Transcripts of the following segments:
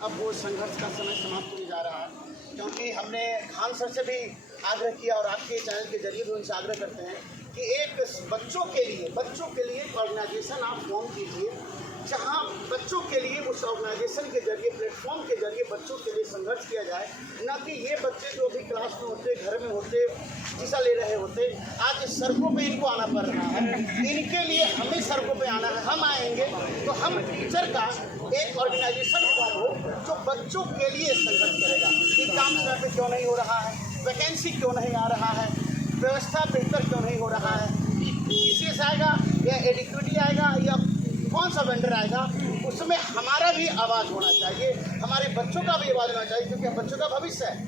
अब वो संघर्ष का समय समाप्त होने जा रहा है, क्योंकि हमने खान सर से भी आग्रह किया और आपके चैनल के जरिए भी उनसे आग्रह करते हैं कि एक बच्चों के लिए एक ऑर्गेनाइजेशन आप फॉर्म कीजिए, जहां बच्चों के लिए उस ऑर्गेनाइजेशन के जरिए, प्लेटफॉर्म के जरिए बच्चों के लिए संघर्ष किया जाए। न कि ये बच्चे जो अभी क्लास में होते, घर में होते, हिस्सा ले रहे होते, आज सड़कों पे इनको आना पड़ रहा है। इनके लिए हमें सड़कों पे आना है। हम आएंगे तो हम टीचर का एक ऑर्गेनाइजेशन फॉर्म हो जो बच्चों के लिए संघर्ष करेगा कि काम समय पे क्यों नहीं हो रहा है, वैकेंसी क्यों नहीं आ रहा है, व्यवस्था बेहतर क्यों नहीं हो रहा है, टीसीएस आएगा या एडिक्विटी आएगा या कौन सा वेंडर आएगा, उसमें हमारा भी आवाज़ होना चाहिए, हमारे बच्चों का भी आवाज़ होना चाहिए, क्योंकि बच्चों का भविष्य है।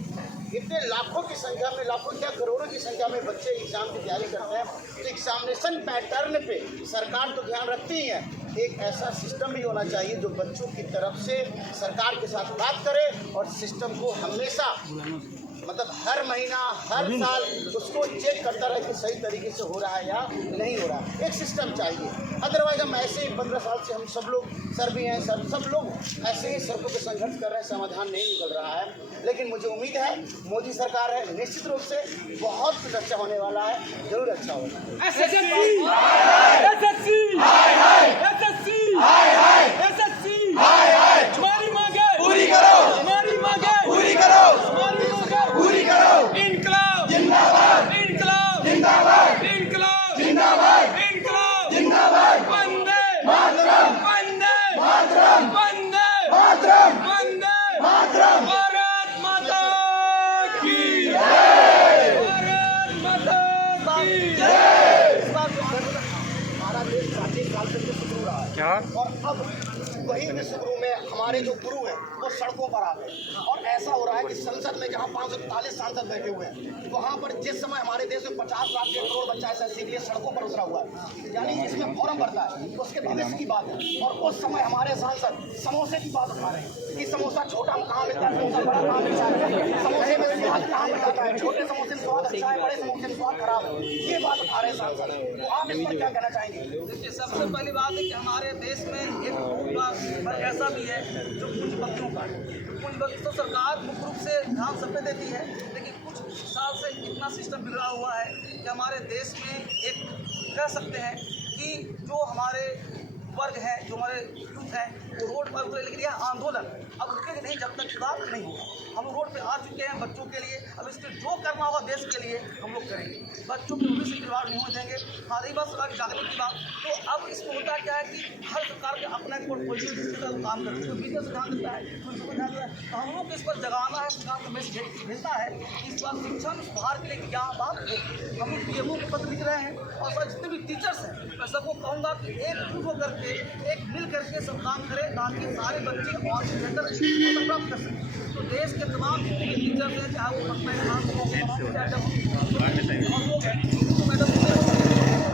इतने लाखों की संख्या में, लाखों क्या करोड़ों की संख्या में बच्चे एग्ज़ाम की तैयारी करते हैं, तो एग्जामिनेशन पैटर्न पे सरकार तो ध्यान रखती ही है। एक ऐसा सिस्टम भी होना चाहिए जो बच्चों की तरफ से सरकार के साथ बात करे और सिस्टम को हमेशा मतलब हर महीना हर साल उसको चेक करता रहे कि सही तरीके से हो रहा है या नहीं हो रहा है। एक सिस्टम चाहिए, अदरवाइज हम ऐसे ही 15 साल से हम सब लोग, सर भी हैं, सब लोग ऐसे ही सड़कों पे संघर्ष कर रहे हैं, समाधान नहीं निकल रहा है। लेकिन मुझे उम्मीद है मोदी सरकार है, निश्चित रूप से बहुत कुछ अच्छा होने वाला है, जरूर अच्छा होगा। हमारा देश 40 साल से शुरू रहा है क्या? और अब वही विश्वगुरु में हमारे जो गुरु हैं वो सड़कों पर आ गए, और ऐसा हो रहा है कि संसद में जहां 540 सांसद बैठे हुए हैं, वहां पर जिस समय हमारे देश में 50 लाख से करोड़ बच्चा एसएससी के लिए सड़कों पर उतरा हुआ है, यानी जिसमें फॉर्म भरता है तो उसके भविष्य की बात है। और उस समय हमारे सांसद समोसे की बात उठा रहे हैं कि समोसा छोटा कहाँ मिलता है, समोसा बड़ा कहाँ मिलता है, समोसे में स्वाद कहाँ मिलता है, छोटे समोसे में स्वाद अच्छा है, बड़े समोसे में स्वाद खराब है, ये बात उठा रहे हैं सांसद। तो आप इस पर क्या कहना चाहेंगे? देखिए, सबसे पहली बात है कि हमारे देश में एक ऐसा भी है जो कुछ बच्चों का, कुछ बच्चों तो सरकार मुख्य रूप से ध्यान सब पे देती है, लेकिन कुछ साल से इतना सिस्टम बिगड़ा हुआ है कि हमारे देश में एक कह सकते हैं कि जो हमारे वर्ग है, जो हमारे यूथ है, वो रोड पर उतरे, लेकिन यह आंदोलन अब रुकेगा नहीं जब तक सुधार नहीं होगा। हम रोड पे आ चुके हैं बच्चों के लिए, अब इसके जो करना होगा देश के लिए हम लोग करेंगे, बच्चों के भविष्य की खिलवाड़ नहीं होने देंगे। हाँ, रही बात सरकार की जागरूक की बात, तो अब इसमें होता क्या है कि हर सरकार के अपना एक पोर्टफोलियो जिसके तरफ काम करती है, मीडिया से ध्यान देता है, पुलिस को ध्यान देता है, तो हम लोग को इस पर जगाना है, सरकार को मैसेज भेजना है कि इस बार शिक्षा में सुधार के लिए क्या बात हो। हम लोग पीएमओ को पत्र लिख रहे हैं, और सर जितने भी टीचर्स हैं मैं सबको कहूँगा कि एक करके, एक मिल करके सब काम करें, ताकि सारे बच्चे और बेहतर अवसर प्राप्त कर सकें। तो देश के तमाम टीचर्स हैं, चाहे वो मैडम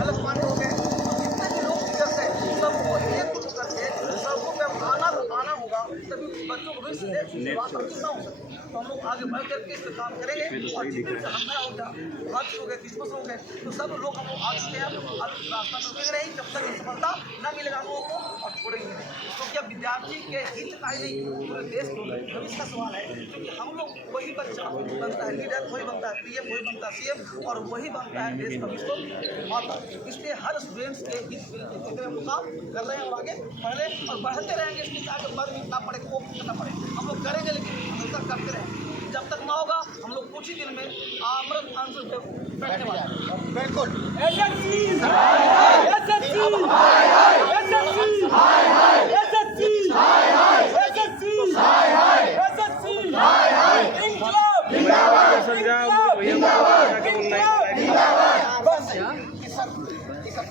अलग माने हो गए, जितने भी लोग टीचर्स हैं सबको एक जुट करके सबको आना होगा, तभी बच्चों को भविष्य ना हो सके। तो हम लोग आगे बढ़ करके इस पर काम करेंगे, और जितने भी हमला हो गया, हाथ हो गए, क्रिसमस हो गए, तो सब लोग हम लोग आ चुके हैं, अब रास्ता में रुके रहेंगे जब तक सफलता न मिलेगा लोगों को, और छोड़ेंगे नहीं। क्योंकि अब विद्यार्थी के हित का ही नहीं, पूरे देश के भविष्य का सवाल है, क्योंकि हम लोग वही बच्चा बनता है लीडर, वही बनता है पीएम, वही बनता है सीएम, और वही बनता है देश का विश्व माता। इसलिए हर स्टूडेंट्स के हित में काम कर रहे हैं, और आगे बढ़ रहे हैं और बढ़ते रहेंगे। इसके साथ मत इतना पड़े वो करना पड़े, हम लोग करेंगे, लेकिन हमेशा करते रहेंगे। जब तक ना होगा हम लोग कुछ ही दिन में अमृत आंसू बैठने वाले हैं। बिल्कुल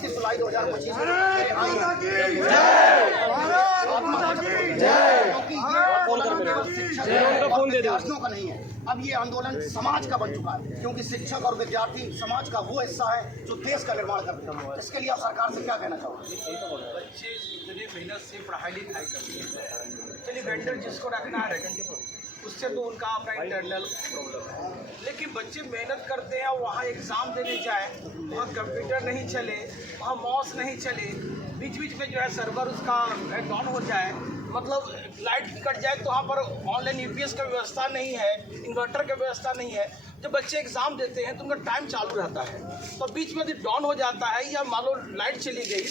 जुलाई 2025 विद्यार्थियों का नहीं है, अब ये आंदोलन समाज का बन चुका है, क्योंकि शिक्षक और विद्यार्थी समाज का वो हिस्सा है जो देश का निर्माण करते हैं। इसके लिए आप सरकार से क्या कहना चाहोगे? बच्चे इतनी मेहनत से पढ़ाई लिखाई करते हैं, चलिए वेंडर जिसको रखना है उससे तो उनका अपना इंटरनल प्रॉब्लम है, लेकिन बच्चे मेहनत करते हैं, वहाँ एग्ज़ाम देने जाए, वहाँ कंप्यूटर नहीं चले, वहाँ माउस नहीं चले, बीच बीच में जो है सर्वर उसका डाउन हो जाए, मतलब लाइट कट जाए तो वहाँ पर ऑनलाइन यूपीएस का व्यवस्था नहीं है, इन्वर्टर का व्यवस्था नहीं है। जब बच्चे एग्ज़ाम देते हैं तो उनका टाइम चालू रहता है, तो बीच में यदि डाउन हो जाता है या मान लो लाइट चली गई,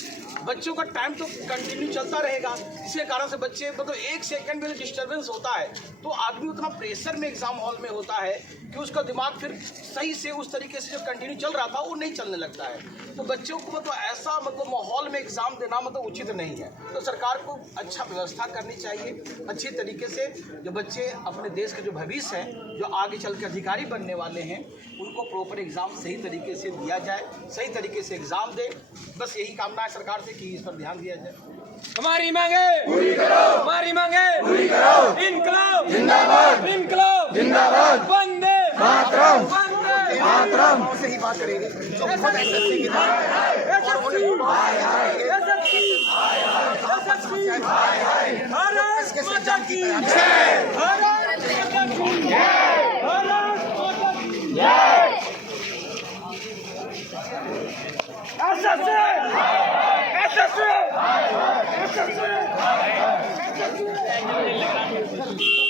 बच्चों का टाइम तो कंटिन्यू चलता रहेगा। इसके कारण से बच्चे मतलब 1 सेकंड में डिस्टर्बेंस होता है तो आदमी उतना प्रेशर में एग्ज़ाम हॉल में होता है कि उसका दिमाग फिर सही से उस तरीके से जो कंटिन्यू चल रहा था वो नहीं चलने लगता है। तो बच्चों को मतलब ऐसा मतलब माहौल में एग्ज़ाम देना मतलब उचित नहीं है। तो सरकार को अच्छा व्यवस्था करनी चाहिए अच्छी तरीके से, जो बच्चे अपने देश का जो भविष्य है, जो आगे चल के अधिकारी बनने वाले हैं, उनको प्रॉपर एग्ज़ाम सही तरीके से दिया जाए, सही तरीके से एग्ज़ाम दे। बस यही कामना है सरकार से कि इस पर ध्यान दिया जाए। हमारी मांगे पूरी करो, हमारी मांगे पूरी करो। इनकलाब जिंदाबाद, इनकलाब जिंदाबाद। वंदे मातरम, वंदे मातरम। से ही बात करेंगे जो खुद एसएससी की SSC